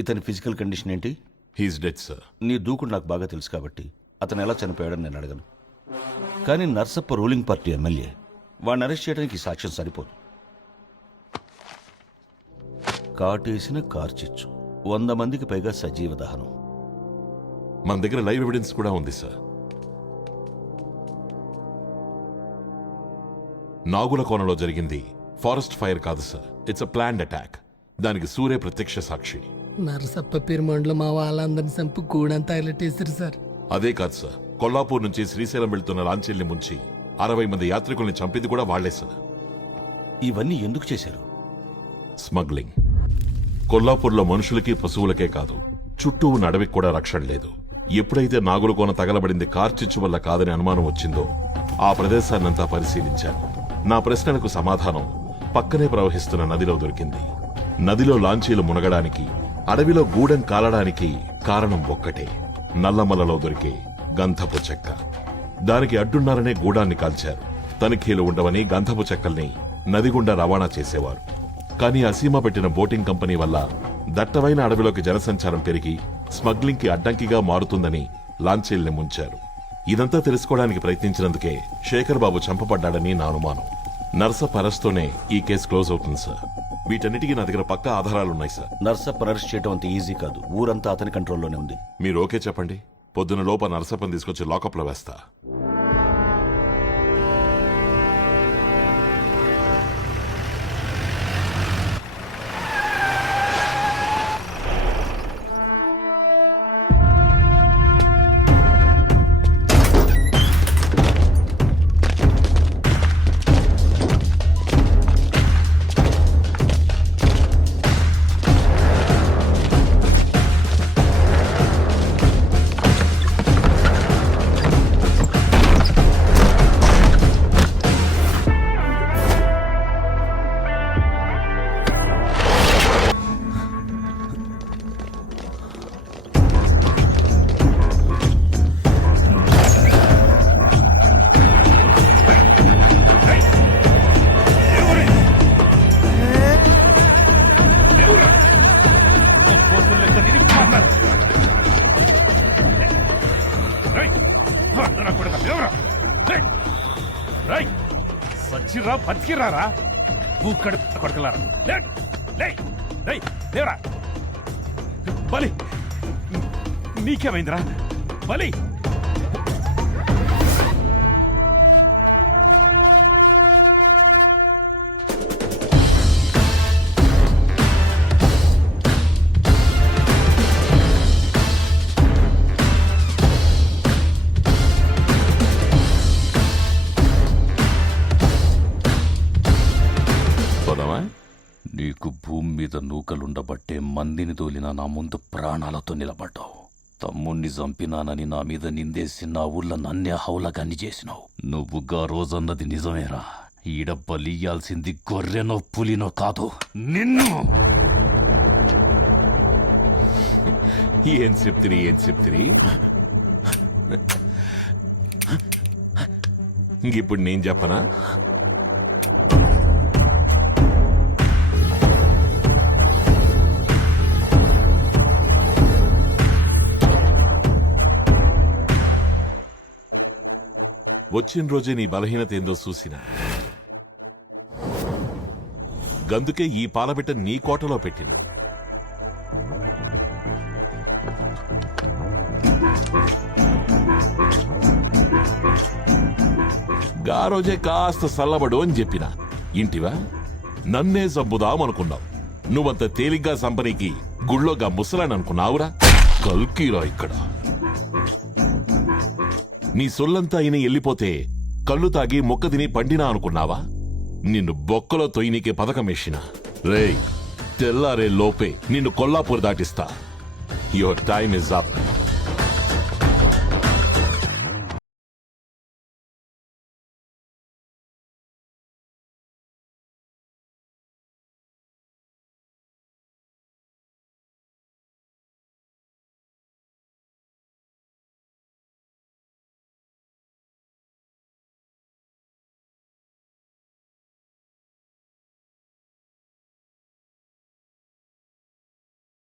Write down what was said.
ఇతని physical condition ఏంటి? He's dead sir. నీ దూకుడు నాకు బాగా తెలుసు కాబట్టి అతను ఎలా చనిపోయాడని నేను అడగను. కానీ నర్సప్ప రూలింగ్ పార్టీ ఎమ్మెల్యే, వాడిని అరెస్ట్ చేయడానికి ఈ సాక్ష్యం సరిపోదు. కాటేసిన కార్చిచ్చు, 100 మందికి పైగా సజీవ దహనం. మన దగ్గర లైవ్ ఎవిడెన్స్ కూడా ఉంది సార్. నాగుల కోనలో జరిగింది ఫారెస్ట్ ఫైర్ కాదు sir, it's a planned attack. దానికి సూర్య ప్రత్యక్ష సాక్షి. నరసప్ప పెరుమండలో మా వాళ్ళందరిని చంపి గూడంతా ఎలటేసారు సార్. అదే కాదు సార్, కొల్లాపూర్ నుంచి శ్రీశైలం వెళ్తున్న లాంచీల్ని ముంచి 60 మంది యాత్రికుల్ని చంపింది కూడా వాళ్లే సార్. ఇవన్నీ ఎందుకు చేశారు? స్మగ్లింగ్. కొల్లాపూర్లో మనుషులకి పశువులకే కాదు, చుట్టూ ఉన్న అడవికి కూడా రక్షణ లేదు. ఎప్పుడైతే నాగుల కోన తగలబడింది కార్చిచ్చు వల్ల కాదని అనుమానం వచ్చిందో ఆ ప్రదేశాన్నంతా పరిశీలించాను. నా ప్రశ్నలకు సమాధానం పక్కనే ప్రవహిస్తున్న నదిలో దొరికింది. నదిలో లాంచీలు మునగడానికి, అడవిలో గూడెం కాలడానికి కారణం ఒక్కటే, నల్లమలలో దొరికే గంధపు చెక్క. దానికి అడ్డున్నారనే గూడాన్ని కాల్చారు. తనిఖీలు ఉండవని గంధపు చెక్కల్ని నది గుండా రవాణా చేసేవారు. కానీ అసీమా పెట్టిన బోటింగ్ కంపెనీ వల్ల దట్టమైన అడవిలోకి జనసంచారం పెరిగి స్మగ్లింగ్ కి అడ్డంకిగా మారుతుందని లాంచీల్ని ముంచారు. ఇదంతా తెలుసుకోవడానికి ప్రయత్నించినందుకే శేఖర్ బాబు చంపబడ్డాడని నా అనుమానం. నర్సప్ప అరెస్ట్తోనే ఈ కేసు క్లోజ్ అవుతుంది సార్. వీటన్నిటికీ నా దగ్గర పక్కా ఆధారాలున్నాయి సార్. నర్సప్ప అరెస్ట్ చేయడం అంత ఈజీ కాదు, ఊరంతా అతని కంట్రోల్లోనే ఉంది. మీరు ఓకే చెప్పండి, పొద్దున లోప నర్సప్పని తీసుకొచ్చి లాకప్లో వేస్తా. సచ్చిరా బతికిరారా ఊక్కడి కొడకలారా. లేవరా బలి, నీకేమైందిరా బలి? నీకు భూమి మీద నూకలుండబట్టే మందిని తోలిన నా ముందు ప్రాణాలతో నిలబడ్డావు. తమ్ముణ్ణి చంపినానని నా మీద నిందేసి నా ఊళ్ళో నన్నే హౌలగాన్ని చేసినావు. నువ్వుగా రోజన్నది నిజమేరా. ఈడ బలియ్యాల్సింది గొర్రెనో పులినో కాదు, నిన్ను. ఏం చెప్తిరి ఇప్పుడు నేను చెప్పనా? వచ్చిన రోజే నీ బలహీనత ఏందో చూసినా. గందుకే ఈ పాలబిట్ట నీ కోటలో పెట్టిన. గా రోజే కాస్త సల్లబడు అని చెప్పిన. ఇంటివా నన్నే చంపుదామనుకున్నావు. నువ్వంత తేలిగ్గా సంపనీకి గుళ్ళోగా ముసలాని అనుకున్నావురా. కల్కీరా ఇక్కడ. నీ సొల్లంతా అయిన వెళ్ళిపోతే కళ్ళు తాగి మొక్క తిని పండినా అనుకున్నావా? నిన్ను బొక్కలో తొయ్యనీకే పథకమేసిన. రేయ్, తెల్లారే లోపే నిన్ను కొల్లాపూర్ దాటిస్తా. Your time is up.